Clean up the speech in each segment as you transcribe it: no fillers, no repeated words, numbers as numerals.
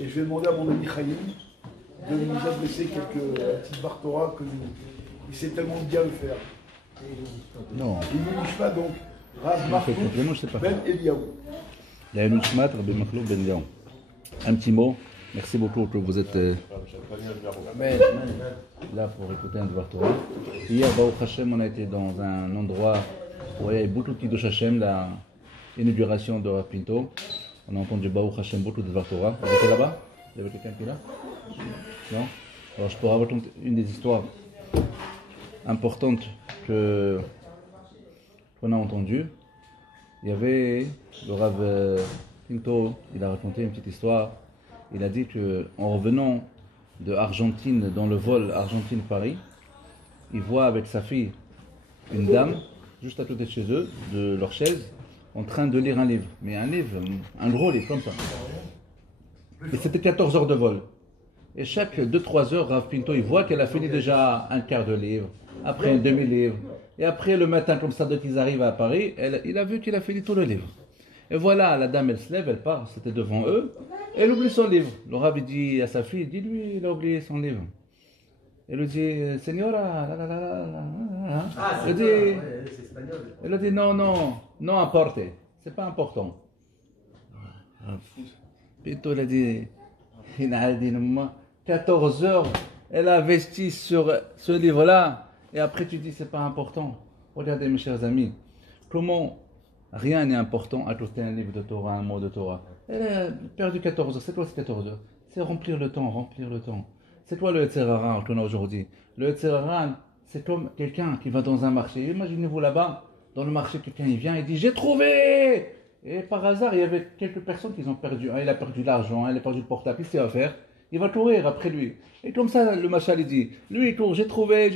Et je vais demander à mon ami Chaim de nous adresser quelques petites bar Torah que il sait tellement bien le faire. Non. Il ne lit pas donc Rav Mahmoud Ben Eliaou. Il y a une Nishmat, Rabbi Mahlouk Ben Eliaou. Un petit mot. Merci beaucoup que vous êtes là pour écouter un Dvar Torah. Hier, Baruch Hashem, on a été dans un endroit où il y avait beaucoup de Kiddush Hashem, la inauguration de Rav Pinto. On a entendu Baruch Hashem beaucoup de Dvar Torah. Vous étiez là-bas? Il y avait quelqu'un qui est là? Non? Alors je pourrais raconter une des histoires importantes qu'on a entendues. Il y avait le Rav Pinto, il a raconté une petite histoire. Il a dit qu'en revenant de Argentine, dans le vol Argentine-Paris, il voit avec sa fille une dame, juste à côté de chez eux, de leur chaise, en train de lire un livre. Mais un livre, un gros livre, comme ça. Et c'était 14 heures de vol. Et chaque 2-3 heures, Rav Pinto, il voit qu'elle a fini déjà un quart de livre, après un demi-livre. Et après, le matin, comme ça, dès qu'ils arrivent à Paris, il a vu qu'il a fini tout le livre. Et voilà, la dame, elle se lève, elle part, c'était devant eux. Elle oublie son livre. Le Rav dit à sa fille, dis-lui, il a oublié son livre. Elle lui dit, Señora, elle lui dit, non importe, c'est pas important. Pinto, il a dit, 14 heures, elle a investi sur ce livre-là, et après tu dis, c'est pas important. Regardez, mes chers amis, comment rien n'est important à côté d'un livre de Torah, un mot de Torah. Elle a perdu 14 heures. C'est quoi ces 14 heures? C'est remplir le temps. C'est quoi le Yetzer Hara qu'on a aujourd'hui? Le Yetzer Hara, c'est comme quelqu'un qui va dans un marché. Imaginez-vous là-bas, dans le marché, quelqu'un il vient et dit, j'ai trouvé! Et par hasard, il y avait quelques personnes qui ont perdu. Un, il a perdu l'argent, il a perdu le portable. Qu'est-ce qu'il va faire? Il va courir après lui. Et comme ça, le machal, il dit, lui, il court, j'ai trouvé,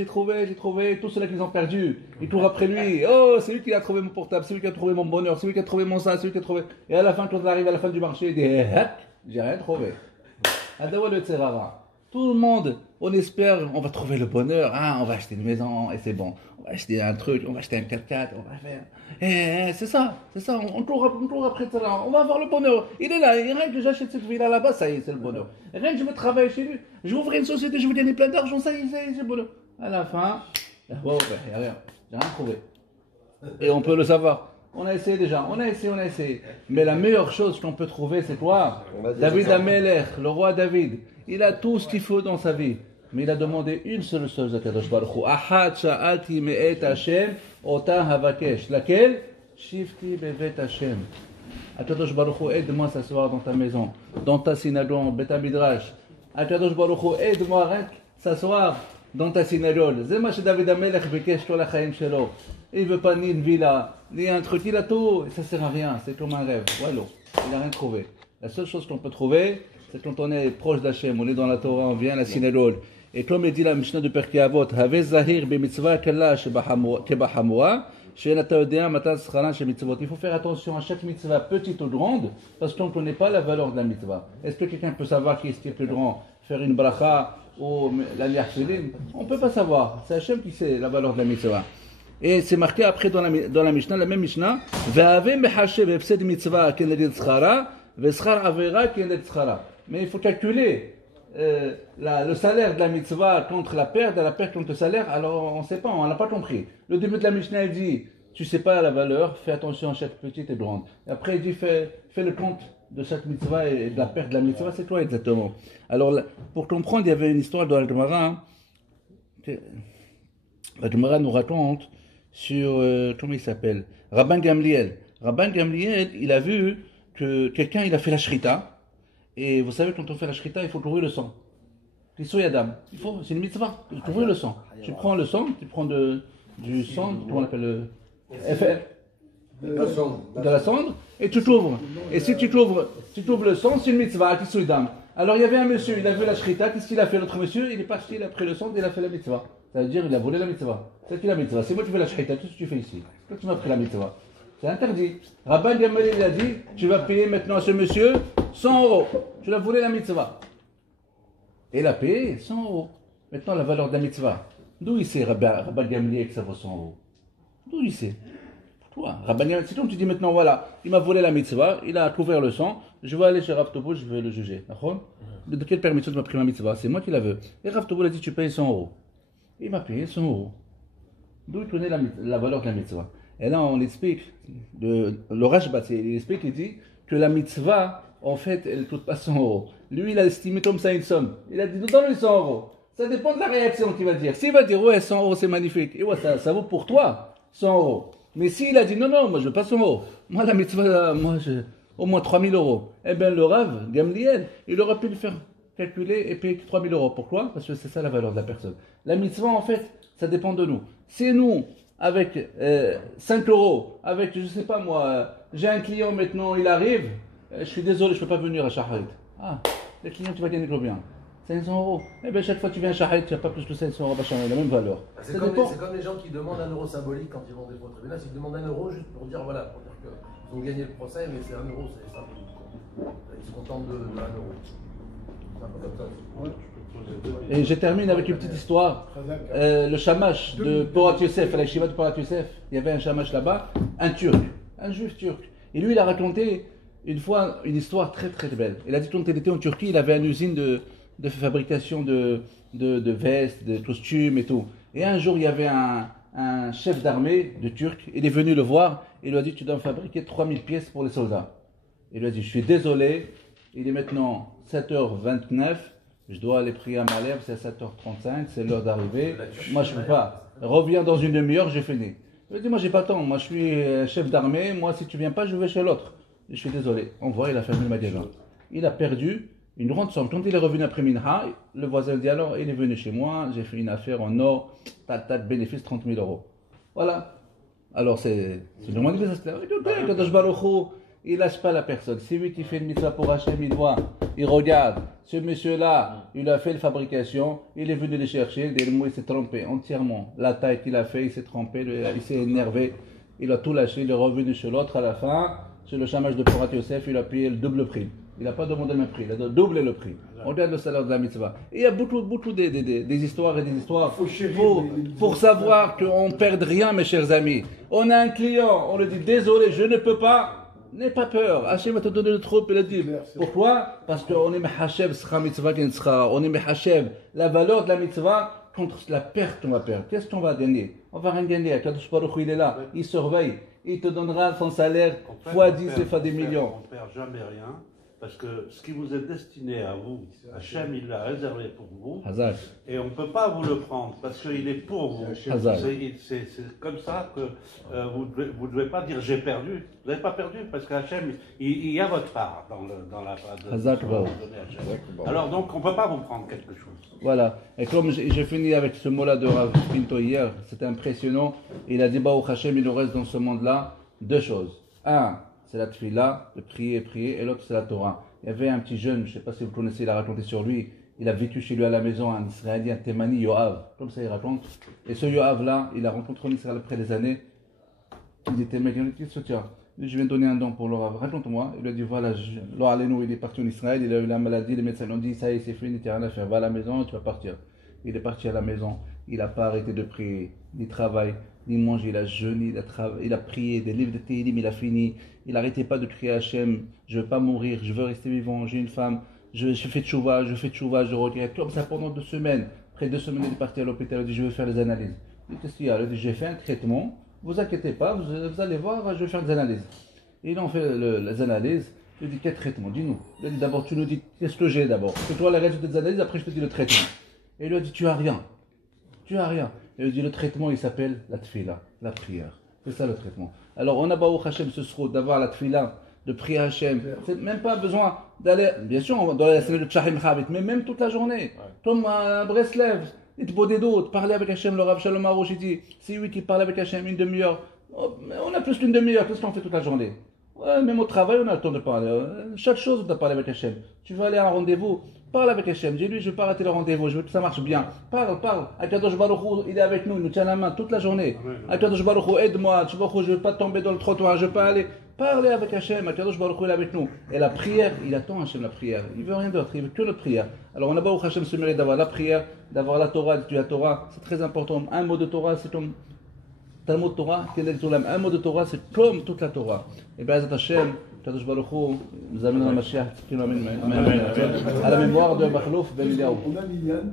tous ceux-là qu'ils ont perdu, il court après lui. Oh, c'est lui qui a trouvé mon portable, c'est lui qui a trouvé mon bonheur, c'est lui qui a trouvé mon ça, c'est lui qui a trouvé. Et à la fin, quand on arrive à la fin du marché, il dit, j'ai rien trouvé. Adawa le Tzerara. Tout le monde, on espère, on va trouver le bonheur, on va acheter une maison, et c'est bon. On va acheter un truc, on va acheter un 4x4, on va faire. C'est ça, on court après ça, on va avoir le bonheur. Il est là, et rien que j'achète cette villa là-bas, ça y est, c'est le bonheur. Et rien que je me travaille chez lui, je vais ouvrir une société, je vais gagner plein d'argent, ça y est, c'est le bonheur. À la fin, il n'y a rien, j'ai rien trouvé. Et on peut le savoir. On a essayé déjà, on a essayé. Mais la meilleure chose qu'on peut trouver, c'est quoi? David Amelech, le roi David. Il a tout ce qu'il faut dans sa vie. Mais il a demandé une seule chose à Kadosh Baruch Hu. Ahad sha'alti me'et Hashem, ota havakesh. Laquelle? Shifti bevet Hashem. Kadosh Baruch Hu, aide-moi à s'asseoir dans ta maison, dans ta synagogue, Beth Midrash. Kadosh Baruch Hu, aide-moi à s'asseoir dans ta synagogue. C'est ce que David Amelech bekesh tout la chaim shelo. Il ne veut pas ni une villa, ni un truc, il a tout, et ça ne sert à rien, c'est comme un rêve. Voilà, il n'a rien trouvé. La seule chose qu'on peut trouver, c'est quand on est proche d'Hachem, on est dans la Torah, on vient à la synagogue. Et comme il dit la Mishnah de Pirkei Avot, Havez zahir b'mitzvah kalla kebahamua, she'enata yodea matan scharan shemitzvot. Il faut faire attention à chaque mitzvah, petite ou grande, parce qu'on ne connaît pas la valeur de la mitzvah. Est-ce que quelqu'un peut savoir qui est-ce qui est plus grand? Faire une bracha ou la liachfilim? On ne peut pas savoir. C'est Hachem qui sait la valeur de la mitzvah. Et c'est marqué après dans la Mishnah, la même Mishnah, mais il faut calculer le salaire de la mitzvah contre la perte contre le salaire. Alors on ne sait pas, on n'a pas compris. Le début de la Mishnah, il dit, tu ne sais pas la valeur, fais attention à chaque petite et grande. Et après il dit, fais le compte de chaque mitzvah et de la perte de la mitzvah, c'est quoi exactement? Alors pour comprendre, il y avait une histoire dans la Gemara. La Gemara nous raconte sur, comment il s'appelle? Rabban Gamliel. Rabban Gamliel, il a vu que quelqu'un, il a fait la shrita. Et vous savez, quand on fait la shrita, il faut couvrir le sang. C'est une mitzvah, couvrir le sang. Tu prends le sang, tu prends du sang, comment on appelle le FR? De la cendre, et tu t'ouvres. Et si tu t'ouvres le sang, c'est une mitzvah, qui dam. Alors il y avait un monsieur, il a vu la shrita, qu'est-ce qu'il a fait? L'autre monsieur, il est parti, il a pris le sang et il a fait la mitzvah. Ça veut dire il a volé la mitzvah. C'est qui la mitzvah? C'est moi qui fais la shrita, qu'est-ce que tu fais ici? Toi tu m'as pris la mitzvah. C'est interdit. Rabban Gamaliel il a dit, tu vas payer maintenant à ce monsieur 100 euros. Tu l'as volé la mitzvah. Et il a payé 100 euros. Maintenant la valeur de la mitzvah. D'où il sait Rabban Gamaliel que ça vaut 100 euros? D'où il sait? Toi, Rabbani, c'est comme tu dis maintenant, voilà, il m'a volé la mitzvah, il a couvert le sang, je vais aller chez Rav Tobo, je vais le juger. D'accord? De quelle permission tu m'as pris ma mitzvah? C'est moi qui la veux. Et Rav Tobo a dit, tu payes 100 euros. Il m'a payé 100 euros. D'où il connaît la valeur de la mitzvah. Et là, on explique, le Rashba, il explique, il dit que la mitzvah, en fait, elle ne coûte pas 100 euros. Lui, il a estimé comme ça une somme. Il a dit, donne-lui 100 euros. Ça dépend de la réaction qu'il va dire. S'il va dire, ouais, 100 euros, c'est magnifique, et ouais, ça vaut pour toi, 100 euros. Mais s'il a dit, non, moi, je veux pas 100 euros. Moi, la mitzvah, moi, au moins 3000 euros. Eh bien, le Rav, Gamliel, il aurait pu le faire calculer et payer 3000 euros. Pourquoi? Parce que c'est ça la valeur de la personne. La mitzvah, en fait, ça dépend de nous. Si nous, avec 5 euros, avec, je sais pas moi, j'ai un client maintenant, il arrive, je suis désolé, je peux pas venir à Shaharit. Ah, le client, tu vas gagner combien? 500 euros. Eh bien, chaque fois que tu viens à Shaharit, tu n'as pas plus que 500 euros, il a la même valeur. C'est comme les gens qui demandent 1 euro symbolique quand ils vont des fois au tribunal. Ils demandent 1 euro juste pour dire, voilà, pour dire qu'ils ont gagné le procès, mais c'est 1 euro, c'est symbolique. Ils se contentent de 1 euro. C'est un peu comme ça. Et je termine avec une petite histoire. Le shamash de Porat Yosef, à la yeshiva de Porat Yosef, il y avait un shamash là-bas, un turc, un juif turc. Et lui, il a raconté une fois une histoire très très belle. Il a dit quand il était en Turquie, il avait une usine de fabrication de vestes, de costumes et tout. Et un jour, il y avait un chef d'armée de Turc, il est venu le voir, il lui a dit, tu dois me fabriquer 3000 pièces pour les soldats. Il lui a dit, je suis désolé, il est maintenant 7h29, je dois aller prier à Malherbe, c'est à 7h35, c'est l'heure d'arriver. Moi, je ne peux pas. Reviens dans une demi-heure, j'ai fini. Il lui a dit, moi, j'ai pas le temps, moi, je suis chef d'armée, moi, si tu viens pas, je vais chez l'autre. Je suis désolé. On voit, il a fermé le magasin. Il a perdu une grande somme. Quand il est revenu après Minha, le voisin dit alors, il est venu chez moi, j'ai fait une affaire en or, tas de bénéfice, 30 000 euros. Voilà. Alors c'est le moins difficile. Kadosh Baruch Hu, il lâche pas la personne. C'est lui qui fait une mitzvah pour Hachem, il regarde. Ce monsieur-là, il a fait la fabrication, il est venu les chercher, il s'est trompé entièrement. La taille qu'il a fait, il s'est trompé, il s'est énervé, il a tout lâché, il est revenu chez l'autre à la fin. Sur le chômage de Porat Yosef, il a payé le double prix. Il n'a pas demandé le même prix, il a doublé le prix. On regarde le salaire de la mitzvah. Et il y a beaucoup des histoires et des histoires pour savoir qu'on ne perd rien, mes chers amis. On a un client, on lui dit désolé, je ne peux pas. N'aie pas peur. Hachem va te donner le trop, il a dit. Pourquoi? Parce qu'on est mehachev sera mitzvah qui sera. On est mehachev la valeur de la mitzvah contre la perte qu'on va perdre. Qu'est-ce qu'on va gagner? On va rien gagner. Kadosh Baruch Hu, il est là, il surveille. Il te donnera son salaire fois 10 et fois des millions. On ne perd jamais rien, parce que ce qui vous est destiné à vous, Hachem, il l'a réservé pour vous, Hazak. et on ne peut pas vous le prendre, parce qu'il est pour vous. Hazak. C'est comme ça que vous ne devez pas dire j'ai perdu. Vous n'avez pas perdu, parce qu'Hachem, il y a votre part dans la part de Hazak, ce que vous donnez à Hachem. Alors donc, on ne peut pas vous prendre quelque chose. Voilà. Et comme j'ai fini avec ce mot-là de Rav Pinto hier, c'était impressionnant. Il a dit, bah, au Hachem, il nous reste dans ce monde-là deux choses. Un, c'est la tfila, de prier, et l'autre, c'est la Torah. Il y avait un petit jeune, je ne sais pas si vous connaissez, il a raconté sur lui, il a vécu chez lui à la maison, un Israélien, un Thémani, Yoav, comme ça il raconte. Et ce Yoav-là, il a rencontré en Israël après des années. Il était mec, il a dit, qu'est-ce que tu as? Je viens donner un don pour le Rav. Raconte-moi. Il lui a dit, voilà, il est parti en Israël, il a eu la maladie, les médecins lui ont dit, ça y est, c'est fini, tu n'as rien à faire, va à la maison, tu vas partir. Il est parti à la maison, il n'a pas arrêté de prier, ni travail, ni manger, il a jeûné, il a prié, des livres de Tehillim, il a fini, il n'arrêtait pas de crier à Hachem, je ne veux pas mourir, je veux rester vivant, j'ai une femme, je fais tchouva, je regrette, comme ça pendant 2 semaines. Après 2 semaines, il est parti à l'hôpital, il a dit, je veux faire des analyses. Il dit, qu'est-ce qu'il y a? Il a dit, j'ai fait un traitement. Vous inquiétez pas, vous allez voir, je vais faire des analyses. Et ils ont fait les analyses. Il dit, quel traitement? Dis-nous. Il a dit, d'abord, tu nous dis, qu'est-ce que j'ai d'abord? Fais-toi les résultats des analyses, après je te dis le traitement. Et il lui a dit, tu as rien. Tu as rien. Et il lui a dit, le traitement, il s'appelle la tfila, la prière. C'est ça le traitement. Alors, on a Baruch Hashem ce soir d'avoir la tfila, de prier Hachem. C'est même pas besoin d'aller, bien sûr, on doit aller à la Tchahim Chavit, mais même toute la journée. Comme à Breslev. Il te beau des d'autres, parler avec Hachem, le Rav Shalom Arouch, il dit, c'est lui qui parle avec Hachem une demi-heure. Oh, on a plus qu'une demi-heure, qu'est-ce qu'on fait toute la journée? Ouais, même au travail, on a le temps de parler. Chaque chose, on doit parler avec Hachem. Tu veux aller à un rendez-vous, parle avec Hachem. Dis-lui, je veux pas rater le rendez-vous, je veux que ça marche bien. Parle. Akadosh Baruch Hu, il est avec nous, il nous tient la main toute la journée. Akadosh Baruch Hu, aide-moi, je veux pas tomber dans le trottoir, je veux pas aller. Parlez avec Hachem, Akadosh Baruch Hu, il est avec nous. Et la prière, il attend Hachem la prière. Il veut rien d'autre, il veut que la prière. Alors on a Baruch Hachem se mérite d'avoir la prière, d'avoir la Torah, d'étudier la Torah. C'est très important. Un mot de Torah, c'est comme Talmud Torah, quel est le un mot de Torah, c'est comme toute la Torah. Et bien, Azat Hashem, Kadosh Baruch Hu, nous amène à la Mashiach, à la mémoire de Bachlouf Ben Eliyahu. On a Minyan,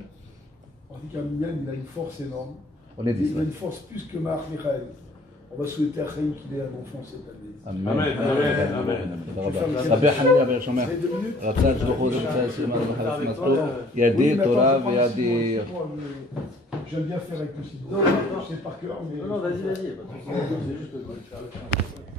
on dit qu'un Minyan, il a une force énorme. On est dit. Il a une force plus que Marc Michael. On va souhaiter à Chaim qu'il ait un enfant cette année. Amen. Amen. רבי חנניה בן שומע, רצה את שלוחו ורצה סימן וחלף מצפו, ידי תורה וידי... J'aime bien faire avec le site. Je sais par cœur, mais... Non, vas-y, vas-y. C'est juste que je vais faire le